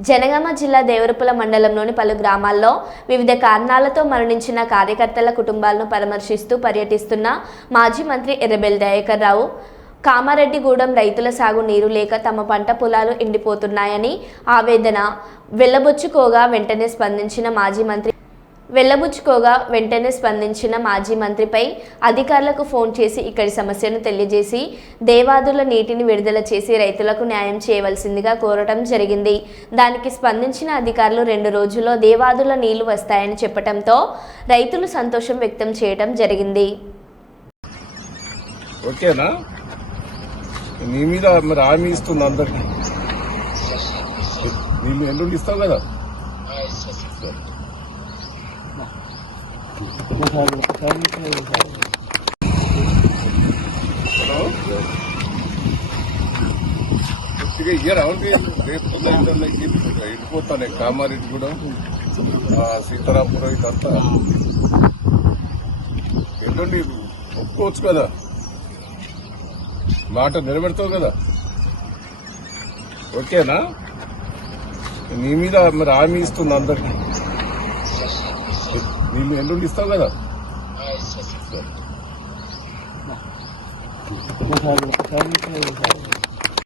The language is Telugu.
జనగామ జిల్లా దేవరపుల మండలంలోని పలు గ్రామాల్లో వివిధ కారణాలతో మరణించిన కార్యకర్తల కుటుంబాలను పరామర్శిస్తూ పర్యటిస్తున్న మాజీ మంత్రి ఎర్రబెల్ దయాకర్ రావు కామారెడ్డిగూడెం రైతుల సాగు నీరు లేక తమ పంట పొలాలు ఎండిపోతున్నాయని ఆవేదన వెళ్ళబొచ్చుకోగా వెంటనే స్పందించిన మాజీ మంత్రి వెళ్ళబుచ్చుకోగా వెంటనే స్పందించిన మాజీ మంత్రిపై అధికారులకు ఫోన్ చేసి ఇక్కడి సమస్యను తెలియజేసి దేవాదుల నీటిని విడుదల చేసి రైతులకు న్యాయం చేయవలసిందిగా కోరటం జరిగింది. దానికి స్పందించిన అధికారులు రెండు రోజుల్లో దేవాదుల నీళ్ళు వస్తాయని చెప్పటంతో రైతులు సంతోషం వ్యక్తం చేయడం జరిగింది. ఓకేనా? నీ మీద మరి హామీ ఇస్తుంది అందరికి. నీళ్ళు ఎల్లుండి ఇస్తావు కదా? ఇటుపోతాను కామారెడ్డి కూడా. సీతారాపురం ఇదంతా ఎందుకంటే ఒప్పుకోవచ్చు కదా? మాట నిలబెడతావు కదా? ఓకేనా? నీ మీద మరి హామీ ఇస్తుంది అందరికి. నీళ్ళు ఎల్లుండి ఇస్తావు కదా? ఒకసారి